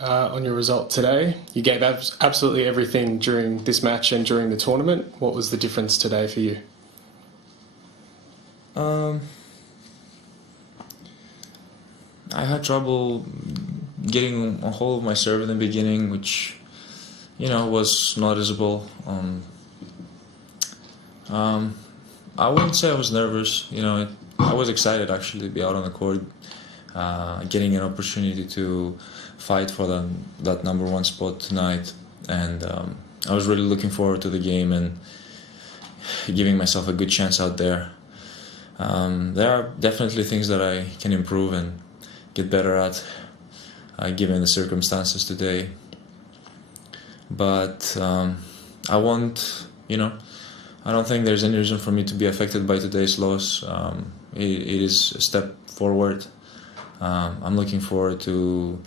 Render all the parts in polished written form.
on your result today. You gave absolutely everything during this match and during the tournament. What was the difference today for you? I had trouble getting a hold of my serve in the beginning, which, was noticeable. I wouldn't say I was nervous. I was excited actually to be out on the court, getting an opportunity to fight for that number one spot tonight, and I was really looking forward to the game and giving myself a good chance out there. There are definitely things that I can improve and get better at, given the circumstances today. But I won't, I don't think there's any reason for me to be affected by today's loss. It is a step forward. I'm looking forward to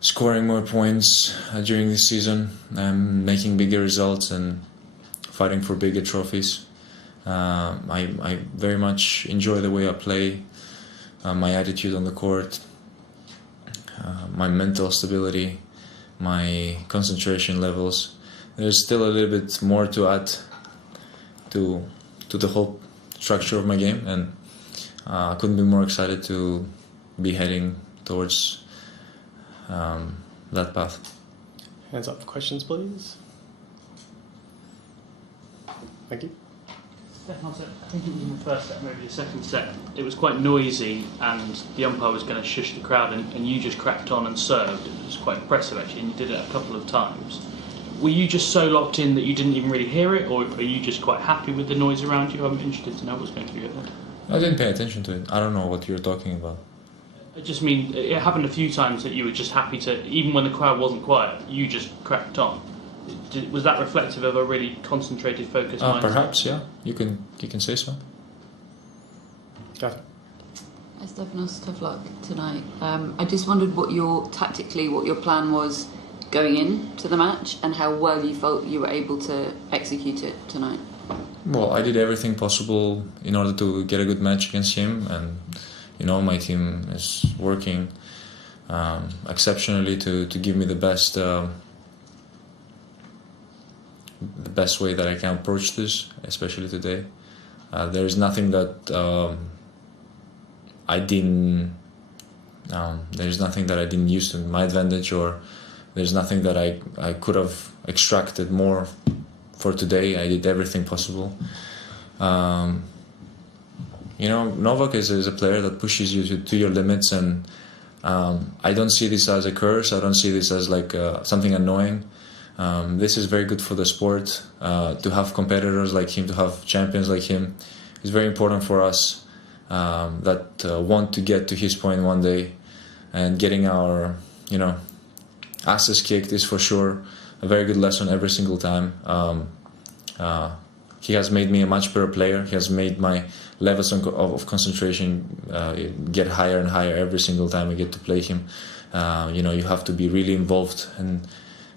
scoring more points during this season and making bigger results and fighting for bigger trophies. I very much enjoy the way I play, my attitude on the court, my mental stability, my concentration levels. There's still a little bit more to add to the whole structure of my game, and I couldn't be more excited to be heading towards that path. Hands up for questions, please. Thank you. Stefanos, I think it was in the first set, maybe the second set. It was quite noisy, and the umpire was going to shush the crowd, and you just cracked on and served. It was quite impressive actually, and you did it a couple of times. Were you just so locked in that you didn't even really hear it, or are you just quite happy with the noise around you? I'm interested to know what's going through your head. I didn't pay attention to it. I don't know what you're talking about. I just mean, it happened a few times that you were just happy to, even when the crowd wasn't quiet, you just cracked on. Was that reflective of a really concentrated, focused mindset? Perhaps, yeah. You can say so. Got it. Stefanos, tough luck tonight. I just wondered what your plan was going into the match and how well you felt you were able to execute it tonight. Well, I did everything possible in order to get a good match against him, and my team is working exceptionally to give me the best way that I can approach this, especially today. There is nothing that I didn't use to my advantage, or there's nothing that I could have extracted more for today. I did everything possible. Novak is a player that pushes you to your limits, and I don't see this as a curse. I don't see this as like something annoying. This is very good for the sport, to have competitors like him, to have champions like him. It's very important for us that want to get to his point one day, and getting our, asses kicked is for sure a very good lesson every single time. He has made me a much better player. He has made my levels of concentration get higher and higher every single time I get to play him. You have to be really involved, and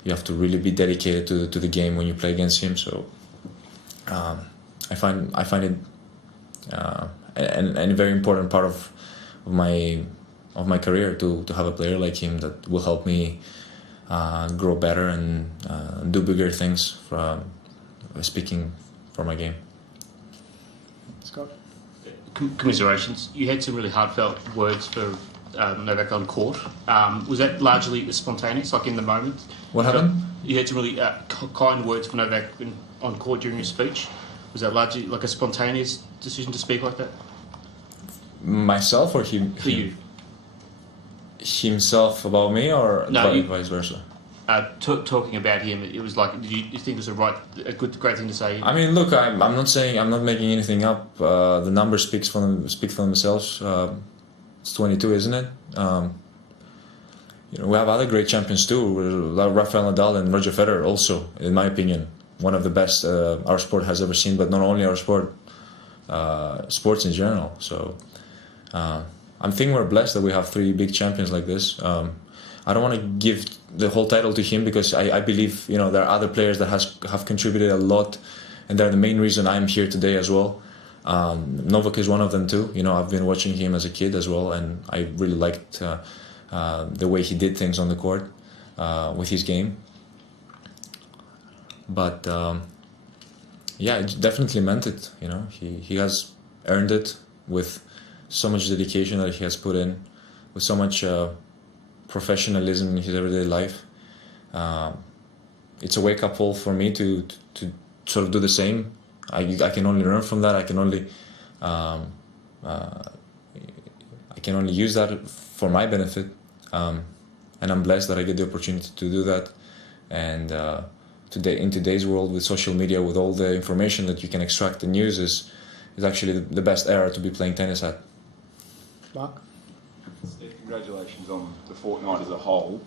you have to really be dedicated to the game when you play against him. So I find it a very important part of my career to have a player like him that will help me grow better and do bigger things, speaking for my game. Scott? Commiserations. You had some really heartfelt words for Novak on court. Was that largely spontaneous, like in the moment? What happened? You had some really kind words for Novak on court during your speech. Was that largely like a spontaneous decision to speak like that? Myself or him? For you. Himself about me, or vice versa? Talking about him, it was like, did you think it was a great thing to say? I mean, look, I'm not making anything up. The numbers speak for themselves. It's 22, isn't it? We have other great champions too. Rafael Nadal and Roger Federer also, in my opinion, one of the best our sport has ever seen. But not only our sport, sports in general. So I'm thinking we're blessed that we have three big champions like this. I don't want to give the whole title to him, because I believe there are other players that have contributed a lot, and they're the main reason I'm here today as well. Novak is one of them too. I've been watching him as a kid as well, and I really liked the way he did things on the court with his game. But yeah, it definitely meant it. You know, he has earned it with so much dedication that he has put in, with so much professionalism in his everyday life. It's a wake-up call for me to sort of do the same. I can only learn from that. I can only use that for my benefit, and I'm blessed that I get the opportunity to do that. And today, in today's world, with social media, with all the information that you can extract and use, is actually the best era to be playing tennis at. Mark? Steve, congratulations on the fortnight as a whole.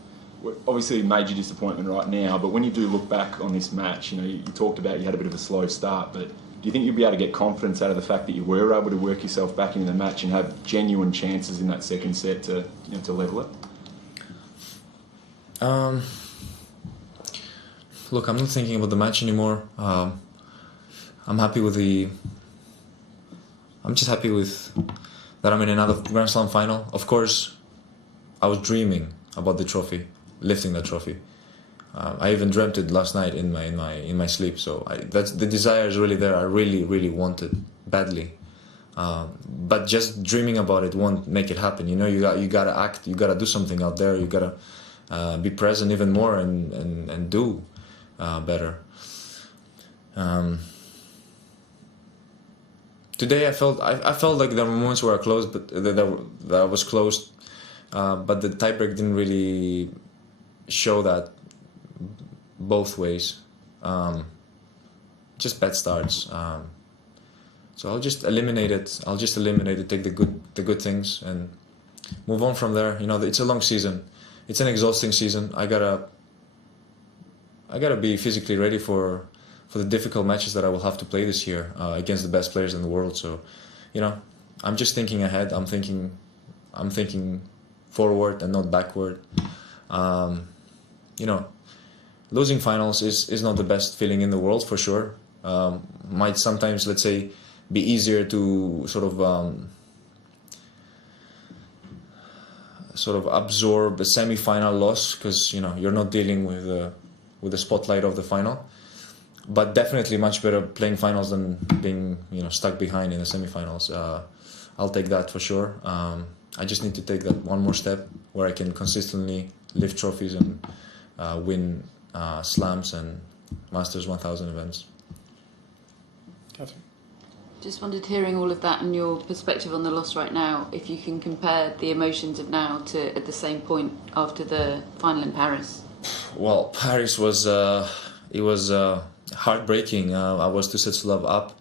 Obviously, major disappointment right now, but when you do look back on this match, you know, you talked about you had a bit of a slow start, but do you think you'll be able to get confidence out of the fact that you were able to work yourself back into the match and have genuine chances in that second set to level it? Look, I'm not thinking about the match anymore. I'm just happy with that I'm in another Grand Slam final. Of course, I was dreaming about the trophy, lifting that trophy. I even dreamt it last night in my sleep. So that's the desire is really there. I really want it badly. But just dreaming about it won't make it happen. You know, you gotta act. You gotta do something out there. You gotta be present even more and do better. Today I felt like there were moments where I closed, but that I was close. But the tiebreak didn't really show that both ways. Just bad starts. So I'll just eliminate it. Take the good things and move on from there. You know, it's a long season. It's an exhausting season. I gotta be physically ready for the difficult matches that I will have to play this year against the best players in the world. So, you know, I'm just thinking ahead. I'm thinking forward and not backward. You know, losing finals is not the best feeling in the world for sure. Might sometimes, let's say, be easier to sort of absorb a semi-final loss because, you know, you're not dealing with the spotlight of the final. But definitely much better playing finals than being, you know, stuck behind in the semi-finals. I'll take that for sure. I just need to take that one more step where I can consistently lift trophies and win slams and Masters 1000 events. Catherine? Just wondered, hearing all of that and your perspective on the loss right now, if you can compare the emotions of now to at the same point after the final in Paris. Well, Paris was heartbreaking. I was 2 sets to love up.